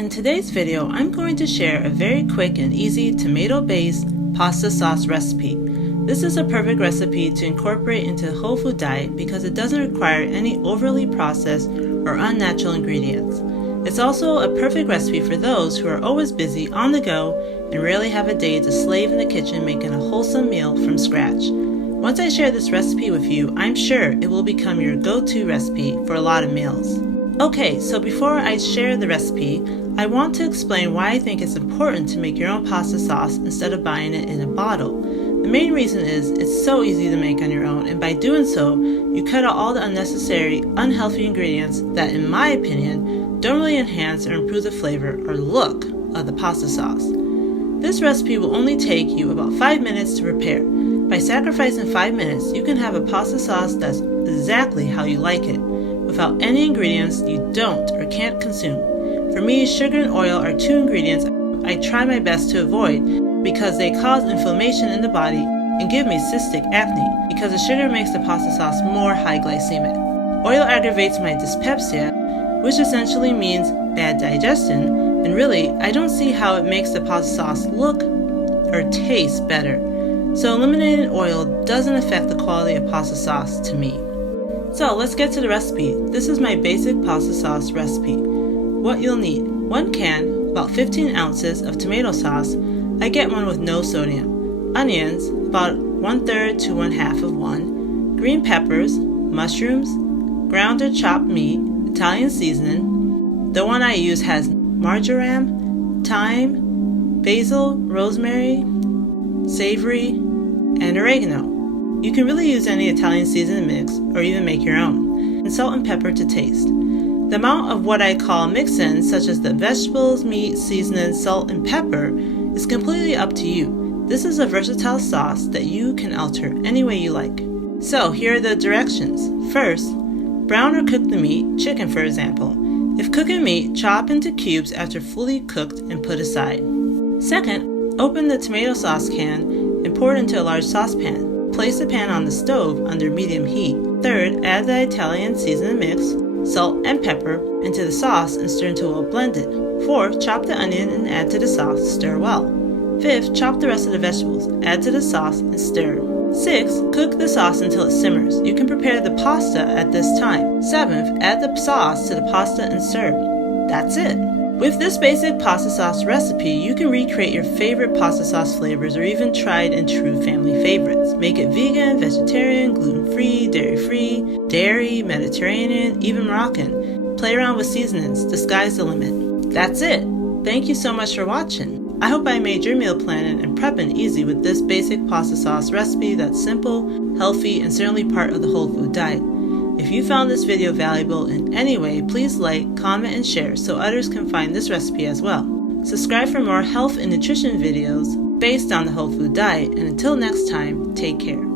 In today's video, I'm going to share a very quick and easy tomato-based pasta sauce recipe. This is a perfect recipe to incorporate into a whole food diet because it doesn't require any overly processed or unnatural ingredients. It's also a perfect recipe for those who are always busy on the go and rarely have a day to slave in the kitchen making a wholesome meal from scratch. Once I share this recipe with you, I'm sure it will become your go-to recipe for a lot of meals. Okay, so before I share the recipe, I want to explain why I think it's important to make your own pasta sauce instead of buying it in a bottle. The main reason is it's so easy to make on your own, and by doing so, you cut out all the unnecessary, unhealthy ingredients that, in my opinion, don't really enhance or improve the flavor or look of the pasta sauce. This recipe will only take you about 5 minutes to prepare. By sacrificing 5 minutes, you can have a pasta sauce that's exactly how you like it, without any ingredients you don't or can't consume. For me, sugar and oil are two ingredients I try my best to avoid because they cause inflammation in the body and give me cystic acne because the sugar makes the pasta sauce more high glycemic. Oil aggravates my dyspepsia, which essentially means bad digestion, and really, I don't see how it makes the pasta sauce look or taste better. So eliminating oil doesn't affect the quality of pasta sauce to me. So let's get to the recipe. This is my basic pasta sauce recipe. What you'll need: 1 can, about 15 ounces of tomato sauce. I get one with no sodium. Onions, about 1/3 to 1/2 of one. Green peppers, mushrooms, ground or chopped meat, Italian seasoning. The one I use has marjoram, thyme, basil, rosemary, savory, and oregano. You can really use any Italian seasoning mix or even make your own. And salt and pepper to taste. The amount of what I call mix-ins, such as the vegetables, meat, seasoning, salt, and pepper, is completely up to you. This is a versatile sauce that you can alter any way you like. So here are the directions. First, brown or cook the meat, chicken for example. If cooking meat, chop into cubes after fully cooked and put aside. Second, open the tomato sauce can and pour it into a large saucepan. Place the pan on the stove under medium heat. Third, add the Italian seasoning mix, salt and pepper into the sauce and stir until well blended. Fourth, chop the onion and add to the sauce, stir well. Fifth, chop the rest of the vegetables, add to the sauce and stir. Sixth, cook the sauce until it simmers. You can prepare the pasta at this time. Seventh, add the sauce to the pasta and serve. That's it. With this basic pasta sauce recipe, you can recreate your favorite pasta sauce flavors or even tried and true family favorites. Make it vegan, vegetarian, gluten-free, dairy-free, dairy, Mediterranean, even Moroccan. Play around with seasonings, the sky's the limit. That's it. Thank you so much for watching. I hope I made your meal planning and prepping easy with this basic pasta sauce recipe that's simple, healthy, and certainly part of the whole food diet. If you found this video valuable in any way, please like, comment, and share so others can find this recipe as well. Subscribe for more health and nutrition videos based on the whole food diet, and until next time, take care.